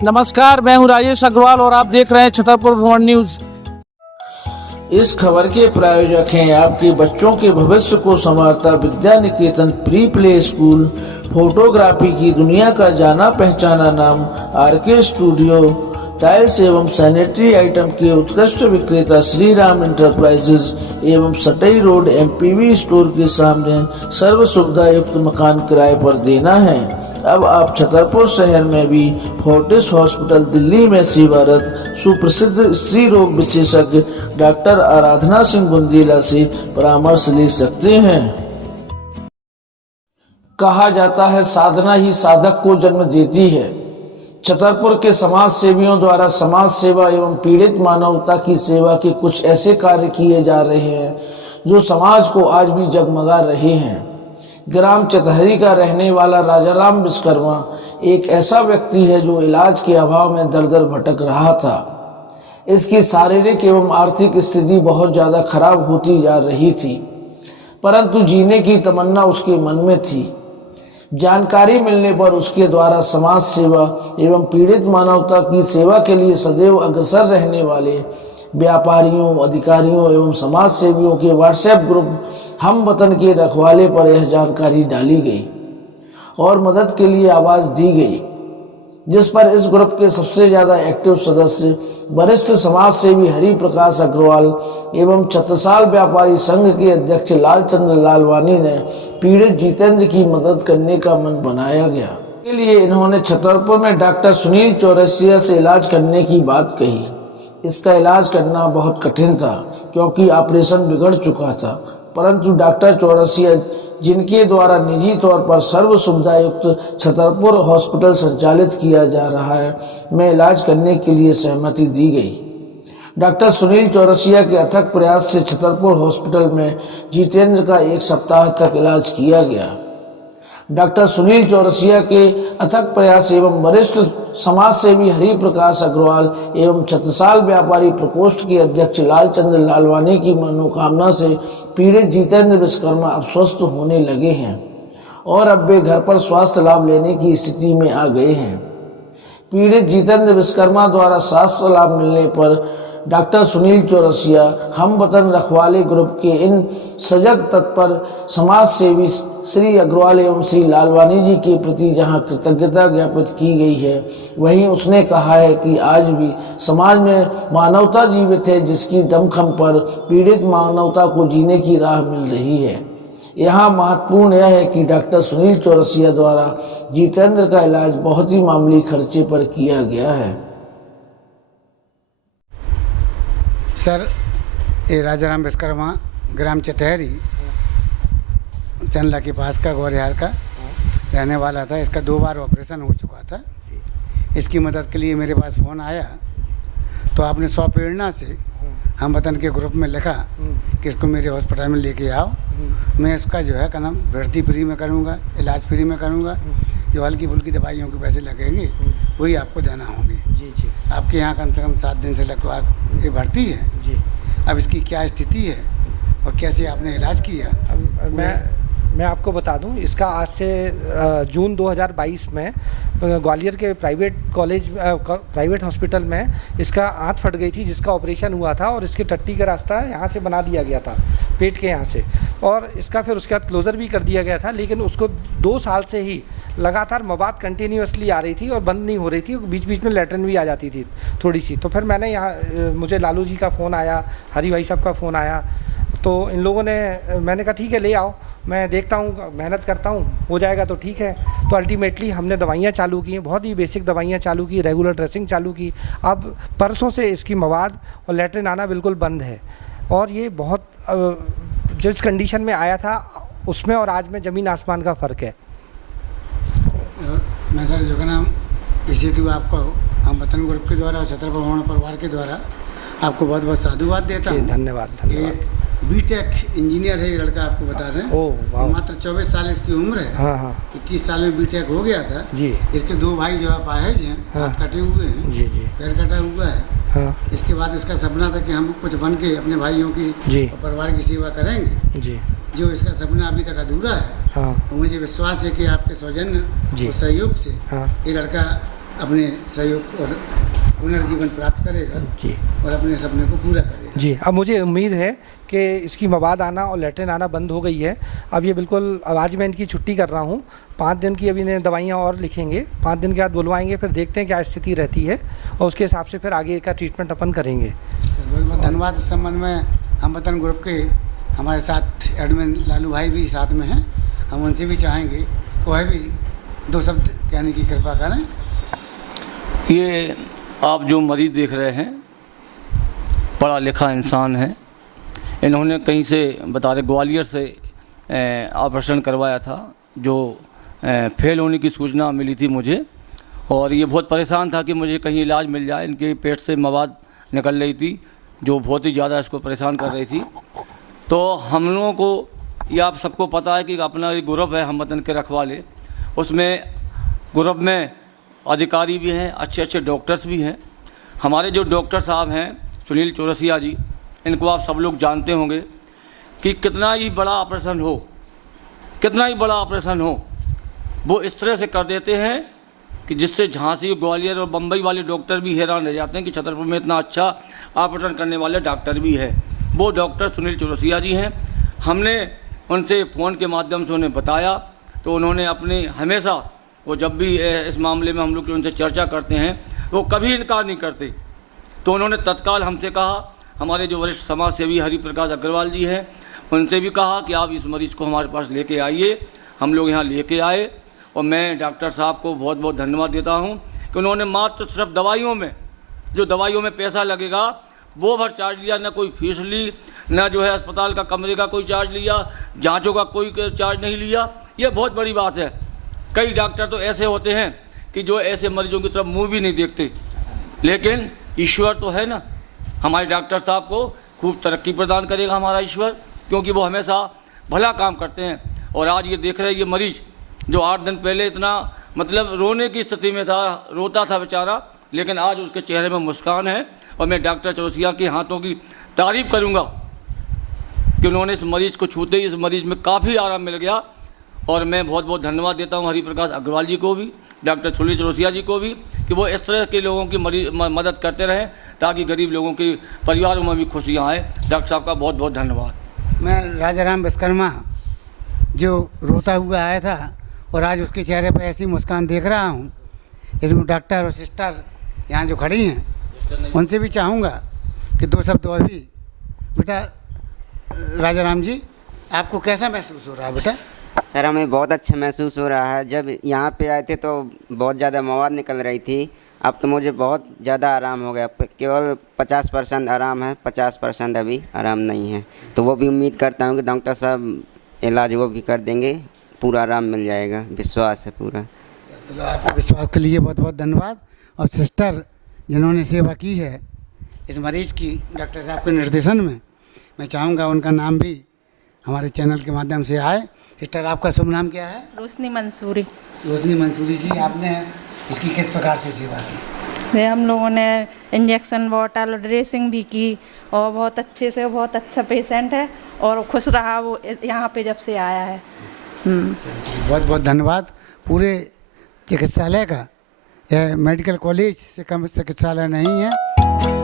नमस्कार, मैं हूं राजेश अग्रवाल और आप देख रहे हैं छतरपुर भ्रमण न्यूज। इस खबर के प्रायोजक हैं आपके बच्चों के भविष्य को संवारता Vidya Niketan pre play school, photography की दुनिया का जाना पहचाना नाम आरके स्टूडियो, टाइल्स एवं सैनिटरी आइटम के उत्कृष्ट विक्रेता श्री राम इंटरप्राइजेज एवं सटई रोड एमपीवी स्टोर के सामने सर्व सुविधा युक्त मकान किराए पर देना है। अब आप छतरपुर शहर में भी फोर्टिस हॉस्पिटल दिल्ली में सेवारत सुप्रसिद्ध स्त्री रोग विशेषज्ञ डॉक्टर आराधना सिंह बुंदेला से परामर्श ले सकते हैं। कहा जाता है साधना ही साधक को जन्म देती है। छतरपुर के समाज सेवियों द्वारा समाज सेवा एवं पीड़ित मानवता की सेवा के कुछ ऐसे कार्य किए जा रहे हैं जो समाज को आज भी जगमगा रहे हैं। ग्राम चतहरी का रहने वाला राजाराम विश्वकर्मा एक ऐसा व्यक्ति है जो इलाज के अभाव में दर दर भटक रहा था। इसकी शारीरिक एवं आर्थिक स्थिति बहुत ज़्यादा खराब होती जा रही थी, परंतु जीने की तमन्ना उसके मन में थी। जानकारी मिलने पर उसके द्वारा समाज सेवा एवं पीड़ित मानवता की सेवा के लिए सदैव अग्रसर रहने वाले व्यापारियों, अधिकारियों एवं समाज सेवियों के व्हाट्सएप ग्रुप हम वतन के रखवाले पर यह जानकारी डाली गई और मदद के लिए आवाज़ दी गई, जिस पर इस ग्रुप के सबसे ज़्यादा एक्टिव सदस्य वरिष्ठ समाज सेवी हरि प्रकाश अग्रवाल एवं छत्रसाल व्यापारी संघ के अध्यक्ष लालचंद्र लालवानी ने पीड़ित जितेंद्र की मदद करने का मन बनाया गया। इसके लिए इन्होंने छतरपुर में डॉक्टर सुनील चौरसिया से इलाज करने की बात कही। इसका इलाज करना बहुत कठिन था क्योंकि ऑपरेशन बिगड़ चुका था, परंतु डॉक्टर चौरसिया जिनके द्वारा निजी तौर पर सर्व सुविधा युक्त छतरपुर हॉस्पिटल संचालित किया जा रहा है, में इलाज करने के लिए सहमति दी गई। डॉक्टर सुनील चौरसिया के अथक प्रयास से छतरपुर हॉस्पिटल में जितेंद्र का 1 सप्ताह तक इलाज किया गया। डॉक्टर सुनील चौरसिया के अथक प्रयास एवं वरिष्ठ समाज सेवी हरि प्रकाश अग्रवाल एवं छत्रसाल व्यापारी प्रकोष्ठ के अध्यक्ष लालचंद्र लालवानी की मनोकामना से पीड़ित जितेंद्र विश्वकर्मा अब स्वस्थ होने लगे हैं और अब वे घर पर स्वास्थ्य लाभ लेने की स्थिति में आ गए हैं। पीड़ित जितेंद्र विश्वकर्मा द्वारा स्वास्थ्य लाभ मिलने पर डॉक्टर सुनील चौरसिया हम वतन रखवाले ग्रुप के इन सजग तत्पर समाज सेवी श्री अग्रवाल एवं श्री लालवानी जी के प्रति जहां कृतज्ञता ज्ञापित की गई है, वहीं उसने कहा है कि आज भी समाज में मानवता जीवित है, जिसकी दमखम पर पीड़ित मानवता को जीने की राह मिल रही है। यहाँ महत्वपूर्ण यह है कि डॉक्टर सुनील चौरसिया द्वारा जितेंद्र का इलाज बहुत ही मामूली खर्चे पर किया गया है। सर, ये राजाराम विश्वकर्मा ग्राम चतहरी चंदला के पास का गौरिहार का रहने वाला था। इसका 2 बार ऑपरेशन हो चुका था। इसकी मदद के लिए मेरे पास फ़ोन आया तो आपने 100 प्रेरणा से हम वतन के ग्रुप में लिखा कि इसको मेरे हॉस्पिटल में लेके आओ। मैं इसका जो है नाम भर्ती फ्री में करूँगा, इलाज फ्री में करूँगा। जो हल्की फुल्की दवाइयों के पैसे लगेंगे वही आपको देना होंगे। जी। आपके यहाँ कम से कम 7 दिन से लगभग ये भर्ती है जी। अब इसकी क्या स्थिति है और कैसे आपने इलाज किया? मैं आपको बता दूं, इसका आज से जून 2022 में ग्वालियर के प्राइवेट हॉस्पिटल में इसका आंत फट गई थी, जिसका ऑपरेशन हुआ था और इसके टट्टी का रास्ता यहाँ से बना दिया गया था, पेट के यहाँ से, और इसका फिर उसके बाद क्लोज़र भी कर दिया गया था। लेकिन उसको 2 साल से ही लगातार मवाद कंटिन्यूसली आ रही थी और बंद नहीं हो रही थी, बीच बीच में लैट्रिन भी आ जाती थी थोड़ी सी। तो फिर मैंने यहाँ मुझे लालू जी का फ़ोन आया, हरी भाई साहब का फ़ोन आया, तो इन लोगों ने, मैंने कहा ठीक है ले आओ, मैं देखता हूँ, मेहनत करता हूँ, हो जाएगा तो ठीक है। तो अल्टीमेटली हमने दवाइयाँ चालू की, बहुत ही बेसिक दवाइयाँ चालू की, रेगुलर ड्रेसिंग चालू की। अब परसों से इसकी मवाद और लैट्रिन आना बिल्कुल बंद है और ये बहुत जिस कंडीशन में आया था उसमें और आज में ज़मीन आसमान का फ़र्क है। मैं सर जो है ना इसी तो आपको हम वतन ग्रुप के द्वारा और छतरपुर भ्रमण परिवार के द्वारा आपको बहुत बहुत साधुवाद देता हूँ। धन्यवाद। एक बीटेक इंजीनियर है ये लड़का, आपको बता दें। ओह, मात्र 24 साल इसकी उम्र है। हाँ। 21 साल में बीटेक हो गया था जी। इसके 2 भाई जो अपाहिज हैं, हाथ कटे हुए हैं जी, पैर कटा हुआ है। हाँ। इसके बाद इसका सपना था कि हम कुछ बन के अपने भाइयों की और परिवार की सेवा करेंगे जी। जो इसका सपना अभी तक अधूरा है। हाँ। तो मुझे विश्वास है कि आपके सौजन्य और सहयोग से ये लड़का अपने सहयोग और पुनर्जीवन प्राप्त करेगा जी और अपने सपने को पूरा करेगा। जी। अब मुझे उम्मीद है कि इसकी मवाद आना और लेटरिन आना बंद हो गई है। अब ये बिल्कुल, आज मैं इनकी छुट्टी कर रहा हूँ। 5 दिन की अभी इन्हें दवाइयाँ और लिखेंगे, 5 दिन के बाद बुलवाएंगे, फिर देखते हैं क्या स्थिति रहती है और उसके हिसाब से फिर आगे का ट्रीटमेंट अपन करेंगे। बहुत बहुत धन्यवाद। इस संबंध में हम वतन ग्रुप के हमारे साथ एडमिन लालू भाई भी साथ में हैं, हम उनसे भी चाहेंगे कि वह भी 2 शब्द कहने की कृपा करें। ये आप जो मरीज़ देख रहे हैं पढ़ा लिखा इंसान है। इन्होंने कहीं से बता रहे ग्वालियर से ऑपरेशन करवाया था, जो फेल होने की सूचना मिली थी मुझे, और ये बहुत परेशान था कि मुझे कहीं इलाज मिल जाए। इनके पेट से मवाद निकल रही थी जो बहुत ही ज़्यादा इसको परेशान कर रही थी। तो हम लोगों को, ये आप सबको पता है कि अपना एक ग्रुप है हम वतन के रखवाले, उसमें ग्रुप में अधिकारी भी हैं, अच्छे अच्छे डॉक्टर्स भी हैं। हमारे जो डॉक्टर साहब हैं सुनील चौरसिया जी, इनको आप सब लोग जानते होंगे कि कितना ही बड़ा ऑपरेशन हो, कितना ही बड़ा ऑपरेशन हो, वो इस तरह से कर देते हैं कि जिससे झांसी, ग्वालियर और बम्बई वाले डॉक्टर भी हैरान रह जाते हैं कि छतरपुर में इतना अच्छा ऑपरेशन करने वाले डॉक्टर भी है। वो डॉक्टर सुनील चौरसिया जी हैं। हमने उनसे फ़ोन के माध्यम से उन्हें बताया तो उन्होंने अपने हमेशा, वो जब भी इस मामले में हम लोग उनसे चर्चा करते हैं वो कभी इनकार नहीं करते। तो उन्होंने तत्काल हमसे कहा, हमारे जो वरिष्ठ समाज सेवी हरिप्रकाश अग्रवाल जी हैं उनसे भी कहा कि आप इस मरीज़ को हमारे पास लेके आइए। हम लोग यहाँ लेके आए और मैं डॉक्टर साहब को बहुत बहुत धन्यवाद देता हूँ कि उन्होंने मात्र सिर्फ दवाइयों में, जो दवाइयों में पैसा लगेगा वो भर चार्ज लिया, न कोई फीस ली, न जो है अस्पताल का कमरे का कोई चार्ज लिया, जाँचों का कोई चार्ज नहीं लिया। ये बहुत बड़ी बात है। कई डॉक्टर तो ऐसे होते हैं कि जो ऐसे मरीजों की तरफ मुँह भी नहीं देखते, लेकिन ईश्वर तो है ना, हमारे डॉक्टर साहब को खूब तरक्की प्रदान करेगा हमारा ईश्वर, क्योंकि वो हमेशा भला काम करते हैं। और आज ये देख रहे हैं, ये मरीज जो 8 दिन पहले इतना मतलब रोने की स्थिति में था, रोता था बेचारा, लेकिन आज उसके चेहरे में मुस्कान है। और मैं डॉक्टर चौरसिया के हाथों की तारीफ़ करूँगा कि उन्होंने इस मरीज़ को छूते ही इस मरीज़ में काफ़ी आराम मिल गया। और मैं बहुत बहुत धन्यवाद देता हूँ हरिप्रकाश अग्रवाल जी को भी, डॉक्टर सुनील चौरसिया जी को भी, कि वो इस तरह के लोगों की मदद करते रहें ताकि गरीब लोगों के परिवारों में भी खुशियाँ आए। डॉक्टर साहब का बहुत बहुत धन्यवाद। मैं राजाराम विश्वकर्मा जो रोता हुआ आया था और आज उसके चेहरे पर ऐसी मुस्कान देख रहा हूँ, इसमें डॉक्टर और सिस्टर यहाँ जो खड़ी हैं उनसे भी चाहूँगा कि 2 शब्द और भी। बेटा राजाराम जी, आपको कैसा महसूस हो रहा है बेटा? सर हमें बहुत अच्छा महसूस हो रहा है। जब यहाँ पे आए थे तो बहुत ज़्यादा मवाद निकल रही थी, अब तो मुझे बहुत ज़्यादा आराम हो गया। केवल 50% आराम है, 50% अभी आराम नहीं है। तो वो भी उम्मीद करता हूँ कि डॉक्टर साहब इलाज वो भी कर देंगे, पूरा आराम मिल जाएगा, विश्वास है पूरा। चलो, आपके विश्वास के लिए बहुत बहुत धन्यवाद। और सिस्टर जिन्होंने सेवा की है इस मरीज़ की डॉक्टर साहब के निर्देशन में, मैं चाहूँगा उनका नाम भी हमारे चैनल के माध्यम से आए। सिस्टर, आपका शुभ नाम क्या है? रोशनी मंसूरी। रोशनी मंसूरी जी, आपने इसकी किस प्रकार से सेवा की? हम लोगों ने इंजेक्शन, बॉटल, ड्रेसिंग भी की और बहुत अच्छे से, बहुत अच्छा पेशेंट है और खुश रहा वो यहाँ पे जब से आया है। बहुत बहुत धन्यवाद। पूरे चिकित्सालय का, यह मेडिकल कॉलेज से कम चिकित्सालय नहीं है।